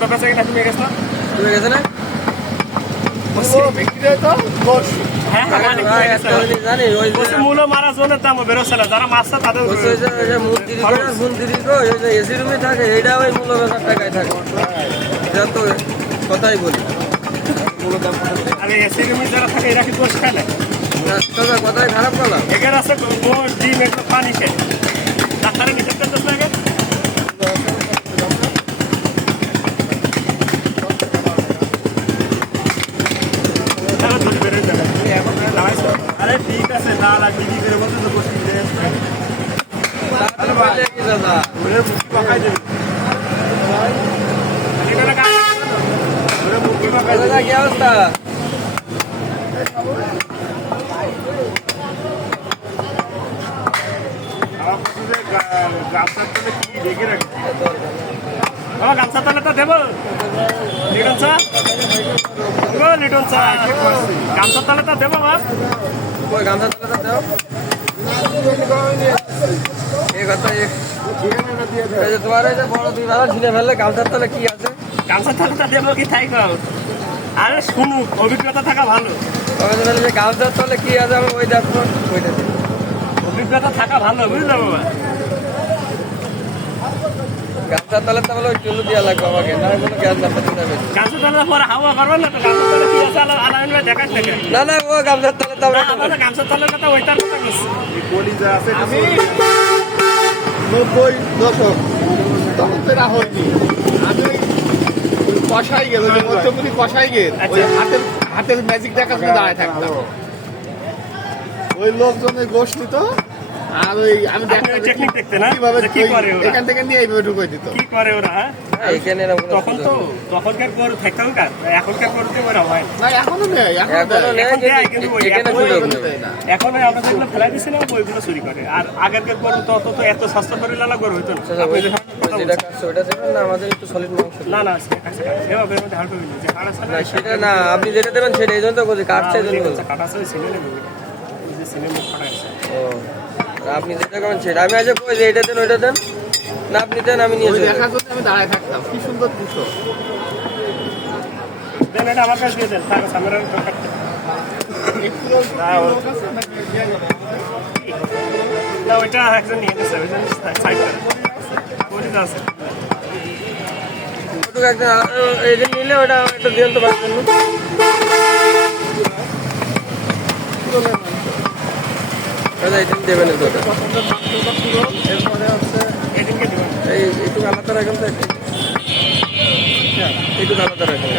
তো বেঁচে কিনা তুমি গেছ না? তুমি গেছে না? হ্যাঁ হ্যাঁ মালিক ভাই, হয়ে একটা গেছে। জিনিস জানি, ওই যে- বলছে মূল মারা জনের দামও বেরোচ্ছে না, যারা মারছে তাদের ওই যে মন্দির করে, মন্দির গো, ওই যে এসি রুমে থাকে, এইটা ওই মূল 1000 টাকায় থাকে। এটা তো কথাই বলি। আরে এসি রুমে যারা থাকে এরা কি দোষ খেলে? দাদা, কথাই খারাপ বলা। এখানে আছে গোড় ডিম এগুলো পানি খেয়ে ডাক্তারের নিষেধ করতেছ লাগে। আরে ঠিক আছে না না টিভি করে বলতে তো বসে তাড়াতাড়ি বললে কি দাদা? মুখি পাকাই দেবে এখানে কাজ মুখি পাকাই দেবে। দাদা, কি অবস্থা? গামছার তলে কি ঢেকে রাখে? বাবা গামছার তলেটা দেবো লিটন চা গো লিটন চা গামছার তলেটা দেবো বাবা। কই গামছা তলাটা দাও। এই কথা, এই যে তোমার এই যে বড় দুই ভাড়া ছিঁড়ে ফেললে, গামছার তলে কি আছে? গামছার তলেটা দেবো কি তাই কর? আরে শুনুক, অভিজ্ঞতা থাকা ভালো। তবে তো বলে যে গামছার তলে কি আছে, আমি ওই দেখবো, ওইটা দিই। অভিজ্ঞতা থাকা ভালো বুঝলে বাবা। গামছার তলে তো বলে ওই চুলু দেওয়া লাগবে আমাকে, না কোনো গ্যাস নাম্বার দিতে হবে। গামছার তলে পরে হাওয়া করবেন না তো, গামছার তলে কি আছে আলাদা দেখাস দেখে না না, ও গামছার তলে তো আমরা আমরা গামছার তলের কথা ওইটার কথা বলছি। আমি 90 দশক তখন তো এরা হয়নি। আমি ওই কষাই গেল, ওই মধ্যপুরি কষাই গেল, ওই হাতের হাতের ম্যাজিক দেখার জন্য দাঁড়ায় থাকতাম। ওই লোকজনের গোষ্ঠ নিত, আর ওই আমি আপনি ওই টেকনিক দেখতে না কিভাবে যে কি করে ওরা, এখান থেকে নিয়ে এইভাবে ঢুকে দিত। কি করে ওরা হ্যাঁ? এখানে এরকম কোনো তখন তো তখনকার পর থাকতাম কার এখনকার পরতে ওরা হয় না। না এখনো নেই, এখনো এখনো দেয়। নেই, এখন দেয়, কিন্তু কিন্তু ওই এখানে এখন সুযোগ ওই- নেই। দেয় না। এখন ওই আমরা যেগুলো ফেলাই দিচ্ছি না ওইগুলো চুরি করে। আর আগেরকার পর তো অত তো এত স্বাস্থ্য করে লালা করে হইতো না। আচ্ছা, আপনি ওই- যখন কথা যেটা বলছেন। কাটছে ওইটা দেবেন না, আমাদের একটু সলিড মাংস দিন। না না কাছে এভাবে এর মধ্যে হাড় পাবেন যে হাড় আছে না সেটা না, আপনি যেটা দেবেন সেটা, এই জন্য তো বলছি কাটছে, এই জন্য বলছি। কাটা আছে ওই সিনে নেবে ওই যে সিনে মুখ ফাটা আছে। ও, আপনি যেটা করবেন সেটা, আমি আজ কই যে এটা দেন ওইটা দেন, না আপনি দেন, আমি নিয়ে ওই চলে যাবো। দেখার জন্য আমি দাঁড়ায় থাকতাম, কি সুন্দর দুশো। দেন এটা আমার কাছে দিয়ে দেন তার সামনে না ওইটা একজন নিয়ে গেছে ওইজন সাইড করে ওইটা আছে। ওটুকু একদিন এটা নিলে ওটা একটা দিন তো বাঁচবেন না। দাদা এটা দেবেন না তো ওটা। এরপরে হচ্ছে এদিনকে দিবেন এই একটু আলাদা রাখেন তো, একটু আলাদা রাখেন।